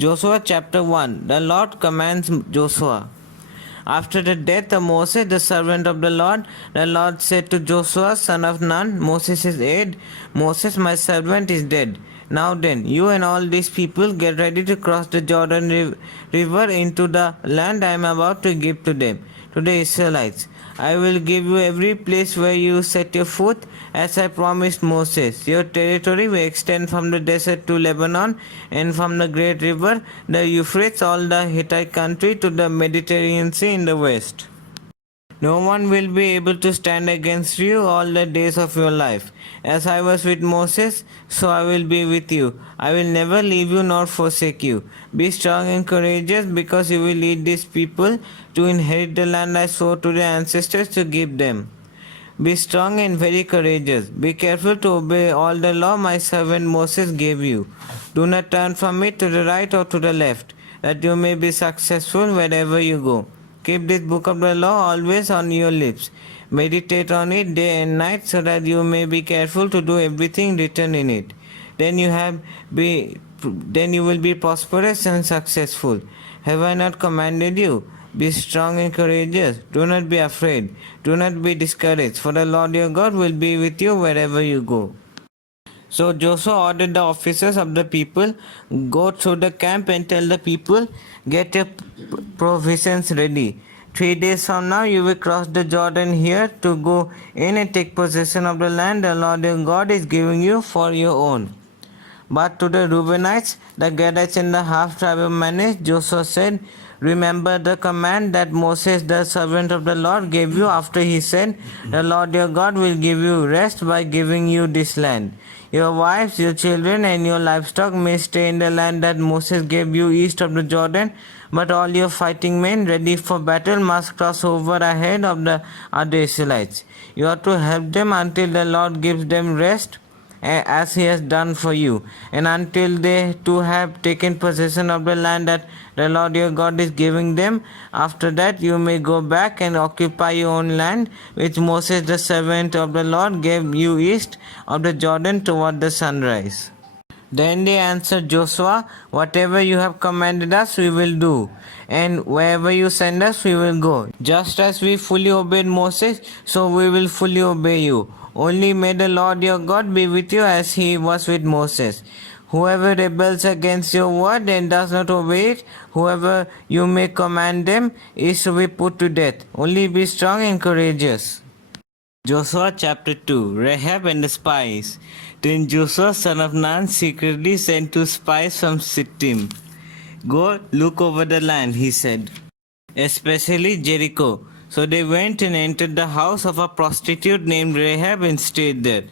Joshua chapter 1. The Lord commands Joshua. After the death of Moses, the servant of the Lord said to Joshua, son of Nun, Moses' aide, Moses, my servant, is dead. Now then, you and all these people get ready to cross the Jordan River into the land I am about to give to them, to the Israelites. I will give you every place where you set your foot, as I promised Moses. Your territory will extend from the desert to Lebanon, and from the great river, the Euphrates, all the Hittite country, to the Mediterranean Sea in the west. No one will be able to stand against you all the days of your life. As I was with Moses, so I will be with you. I will never leave you nor forsake you. Be strong and courageous, because you will lead these people to inherit the land I swore to their ancestors to give them. Be strong and very courageous. Be careful to obey all the law my servant Moses gave you. Do not turn from it to the right or to the left, that you may be successful wherever you go. Keep this book of the law always on your lips. Meditate on it day and night, so that you may be careful to do everything written in it. Then you will be prosperous and successful. Have I not commanded you? Be strong and courageous. Do not be afraid. Do not be discouraged, for the Lord your God will be with you wherever you go. So Joshua ordered the officers of the people, go through the camp and tell the people, get your provisions ready. 3 days from now you will cross the Jordan here to go in and take possession of the land the Lord your God is giving you for your own. But to the Reubenites, the Gadites and the half-tribe of Manasseh, Joshua said, remember the command that Moses, the servant of the Lord, gave you after he said, the Lord your God will give you rest by giving you this land. Your wives, your children, and your livestock may stay in the land that Moses gave you east of the Jordan, but all your fighting men ready for battle must cross over ahead of the other Israelites. You are to help them until the Lord gives them rest, as he has done for you, and until they too have taken possession of the land that the Lord your God is giving them. After that you may go back and occupy your own land, which Moses the servant of the Lord gave you east of the Jordan toward the sunrise. Then they answered Joshua, whatever you have commanded us we will do, and wherever you send us we will go. Just as we fully obeyed Moses, so we will fully obey you. Only may the Lord your God be with you as he was with Moses. Whoever rebels against your word and does not obey it, whoever you may command them, is to be put to death. Only be strong and courageous. Joshua chapter 2. Rahab and the spies. Then Joshua son of Nun secretly sent 2 spies from Shittim. Go look over the land, he said, especially Jericho. So they went and entered the house of a prostitute named Rahab and stayed there.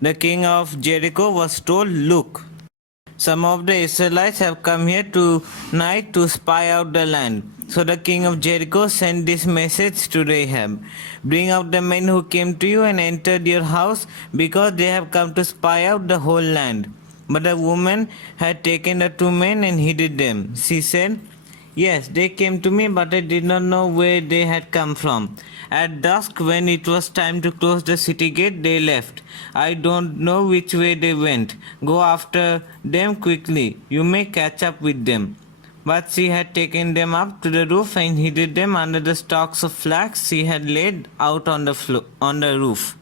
The king of Jericho was told, look, some of the Israelites have come here tonight to spy out the land. So the king of Jericho sent this message to Rahab, bring out the men who came to you and entered your house, because they have come to spy out the whole land. But the woman had taken the 2 men and hid them. She said, yes, they came to me, but I did not know where they had come from. At dusk, when it was time to close the city gate, they left. I don't know which way they went. Go after them quickly. You may catch up with them. But she had taken them up to the roof and hid them under the stalks of flax she had laid out on the roof.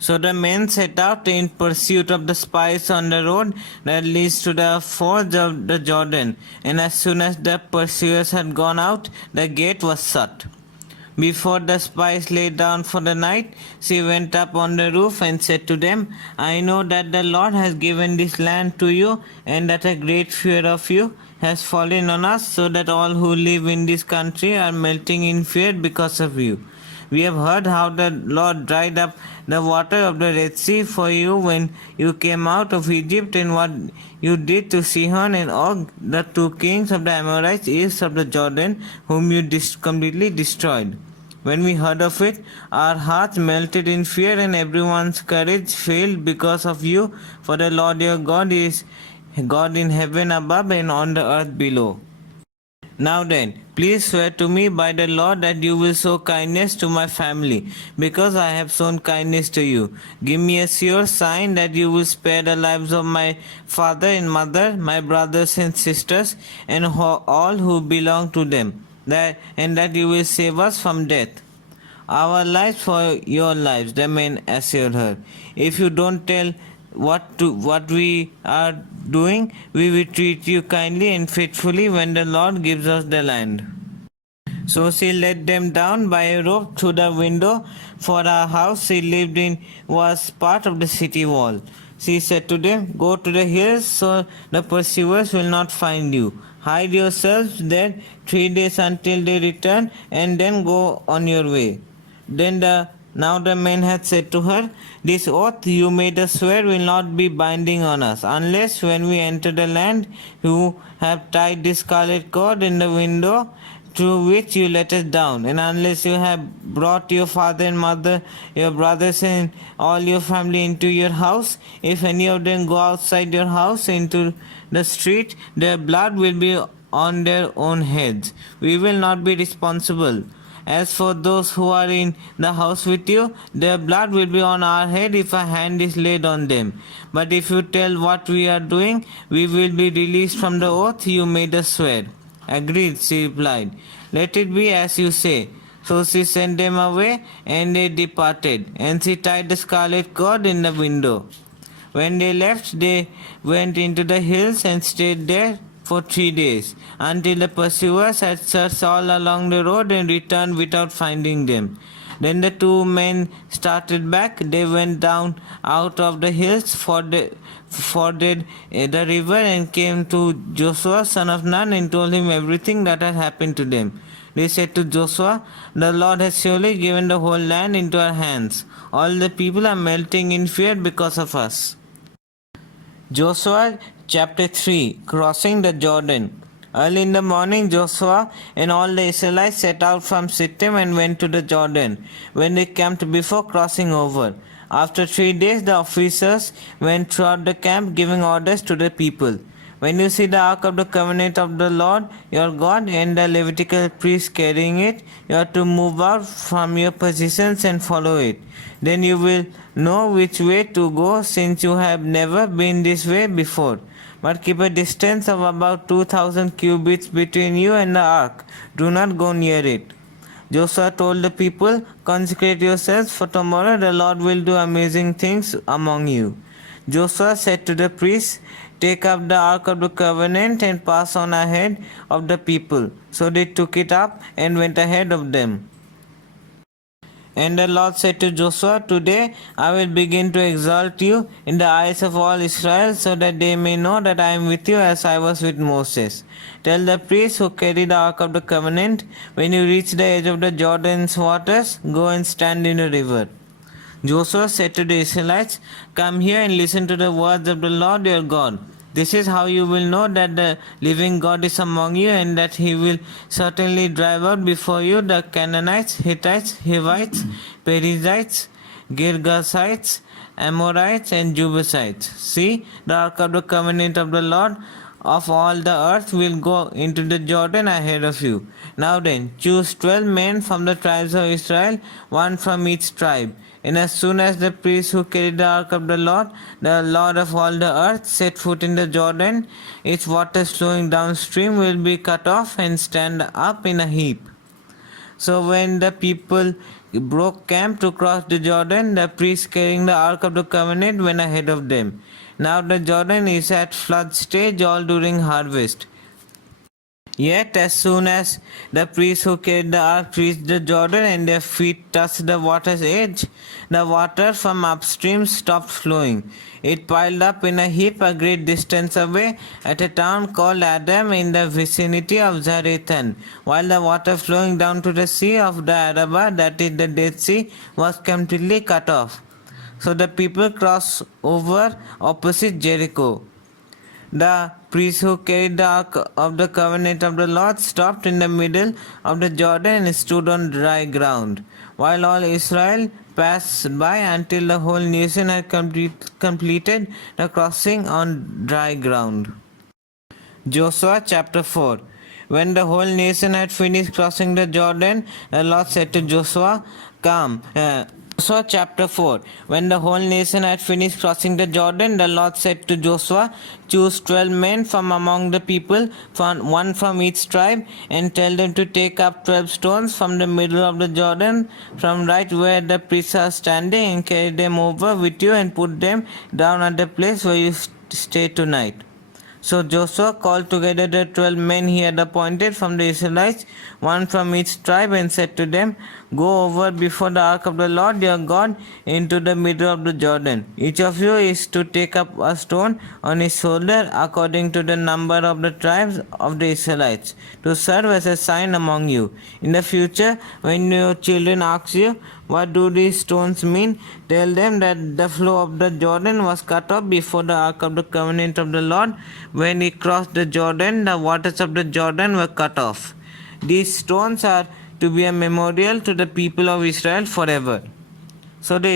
So the men set out in pursuit of the spies on the road that leads to the fords of the Jordan, and as soon as the pursuers had gone out, the gate was shut. Before the spies lay down for the night, she went up on the roof and said to them, I know that the Lord has given this land to you, and that a great fear of you has fallen on us, so that all who live in this country are melting in fear because of you. We have heard how the Lord dried up the water of the Red Sea for you when you came out of Egypt, and what you did to Sihon and Og, the 2 kings of the Amorites east of the Jordan, whom you completely destroyed. When we heard of it, our hearts melted in fear, and everyone's courage failed because of you, for the Lord your God is God in heaven above and on the earth below. Now then, please swear to me by the Lord that you will show kindness to my family, because I have shown kindness to you. Give me a sure sign that you will spare the lives of my father and mother, my brothers and sisters, and all who belong to them, and that you will save us from death. Our lives for your lives, the man assured her. If you don't tell what we are doing, we will treat you kindly and faithfully when the Lord gives us the land. So she let them down by a rope through the window, for our house she lived in was part of the city wall. She said to them, Go to the hills so the pursuers will not find you. Hide yourselves there 3 days until they return, and then go on your way. Now the man had said to her, This oath you made us swear will not be binding on us, unless when we enter the land you have tied this scarlet cord in the window through which you let us down, and unless you have brought your father and mother, your brothers and all your family into your house. If any of them go outside your house into the street, their blood will be on their own heads. We will not be responsible. As for those who are in the house with you, their blood will be on our head if a hand is laid on them. But if you tell what we are doing, we will be released from the oath you made us swear. Agreed, she replied. Let it be as you say. So she sent them away, and they departed, and she tied the scarlet cord in the window. When they left, they went into the hills and stayed there for 3 days, until the pursuers had searched all along the road and returned without finding them. Then the two men started back. They went down out of the hills, forded the river, and came to Joshua son of Nun and told him everything that had happened to them. They said to Joshua, The Lord has surely given the whole land into our hands. All the people are melting in fear because of us. Joshua chapter 3, Crossing the Jordan. Early in the morning, Joshua and all the Israelites set out from Shittim and went to the Jordan, when they camped before crossing over. After 3 days, the officers went throughout the camp, giving orders to the people. When you see the ark of the covenant of the Lord your God and the Levitical priests carrying it, you are to move out from your positions and follow it. Then you will know which way to go, since you have never been this way before. But keep a distance of about 2,000 cubits between you and the ark. Do not go near it. Joshua told the people, Consecrate yourselves, for tomorrow the Lord will do amazing things among you. Joshua said to the priests, Take up the ark of the covenant and pass on ahead of the people. So they took it up and went ahead of them. And the Lord said to Joshua, Today I will begin to exalt you in the eyes of all Israel, so that they may know that I am with you as I was with Moses. Tell the priests who carry the ark of the covenant, when you reach the edge of the Jordan's waters, go and stand in the river. Joshua said to the Israelites, Come here and listen to the words of the Lord your God. This is how you will know that the living God is among you, and that he will certainly drive out before you the Canaanites, Hittites, Hivites, Perizzites, Girgashites, Amorites, and Jebusites. See, the ark of the covenant of the Lord of all the earth will go into the Jordan ahead of you. Now then, choose 12 men from the tribes of Israel, one from each tribe. And as soon as the priests who carried the ark of the Lord of all the earth, set foot in the Jordan, its waters flowing downstream will be cut off and stand up in a heap. So when the people broke camp to cross the Jordan, the priests carrying the ark of the covenant went ahead of them. Now the Jordan is at flood stage all during harvest. Yet as soon as the priests who carried the ark reached the Jordan and their feet touched the water's edge, the water from upstream stopped flowing. It piled up in a heap a great distance away at a town called Adam in the vicinity of Zarethan, while the water flowing down to the sea of the Arabah, that is the Dead Sea, was completely cut off. So the people crossed over opposite Jericho. The priests who carried the ark of the covenant of the Lord stopped in the middle of the Jordan and stood on dry ground, while all Israel passed by until the whole nation had completed the crossing on dry ground. Joshua chapter 4. When the whole nation had finished crossing the Jordan, the Lord said to Joshua, "Come." Joshua chapter 4. When the whole nation had finished crossing the Jordan, the Lord said to Joshua, "Choose 12 men from among the people, one from each tribe, and tell them to take up 12 stones from the middle of the Jordan, from right where the priests are standing, and carry them over with you and put them down at the place where you stay tonight." So Joshua called together the 12 men he had appointed from the Israelites, one from each tribe, and said to them, "Go over before the ark of the Lord your God into the middle of the Jordan. Each of you is to take up a stone on his shoulder according to the number of the tribes of the Israelites, to serve as a sign among you. In the future, when your children ask you, 'What do these stones mean?' tell them that the flow of the Jordan was cut off before the ark of the covenant of the Lord. When he crossed the Jordan, the waters of the Jordan were cut off. These stones are to be a memorial to the people of Israel forever." So the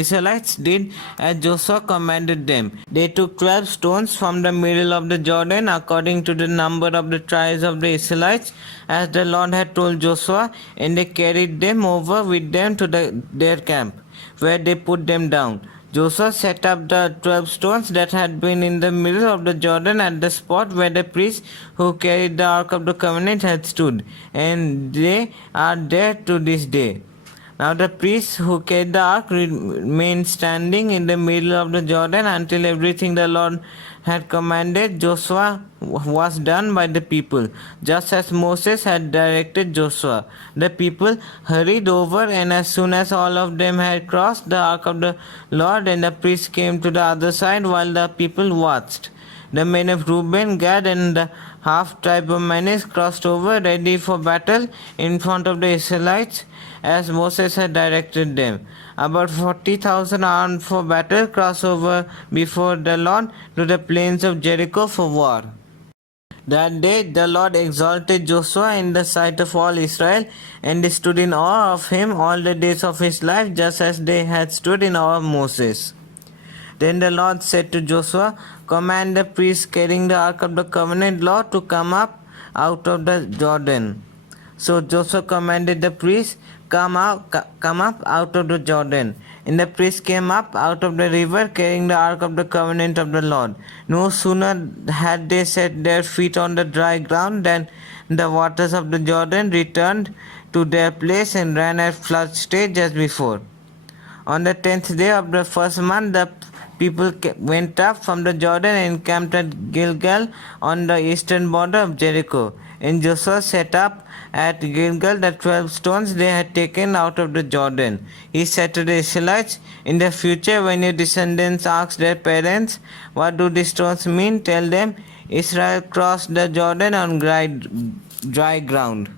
Israelites did as Joshua commanded them. They took 12 stones from the middle of the Jordan according to the number of the tribes of the Israelites, as the Lord had told Joshua, and they carried them over with them to their camp, where they put them down. Joshua set up the 12 stones that had been in the middle of the Jordan at the spot where the priests who carried the Ark of the Covenant had stood, and they are there to this day. Now the priests who carried the ark remained standing in the middle of the Jordan until everything the Lord had commanded Joshua was done by the people, just as Moses had directed Joshua. The people hurried over, and as soon as all of them had crossed the ark of the Lord, and the priests came to the other side while the people watched. The men of Reuben, Gad, and the half tribe of Manasseh crossed over, ready for battle, in front of the Israelites, as Moses had directed them. About 40,000 armed for battle crossed over before the Lord to the plains of Jericho for war. That day the Lord exalted Joshua in the sight of all Israel, and they stood in awe of him all the days of his life, just as they had stood in awe of Moses. Then the Lord said to Joshua, "Command the priests carrying the Ark of the Covenant law to come up out of the Jordan." So Joshua commanded the priests, come up out of the Jordan. And the priests came up out of the river carrying the Ark of the Covenant of the Lord. No sooner had they set their feet on the dry ground than the waters of the Jordan returned to their place and ran at flood stage as before. On the 10th day of the first month, the people went up from the Jordan and encamped at Gilgal on the eastern border of Jericho. And Joshua set up at Gilgal the 12 stones they had taken out of the Jordan. He said to the Israelites, "In the future, when your descendants ask their parents, 'What do these stones mean?' tell them, 'Israel crossed the Jordan on dry ground.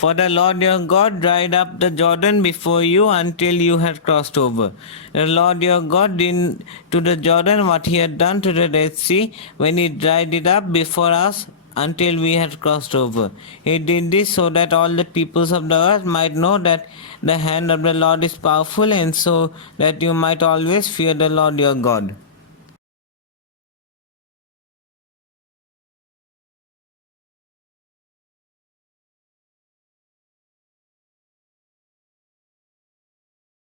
For the Lord your God dried up the Jordan before you until you had crossed over. The Lord your God did to the Jordan what he had done to the Red Sea when he dried it up before us until we had crossed over. He did this so that all the peoples of the earth might know that the hand of the Lord is powerful, and so that you might always fear the Lord your God."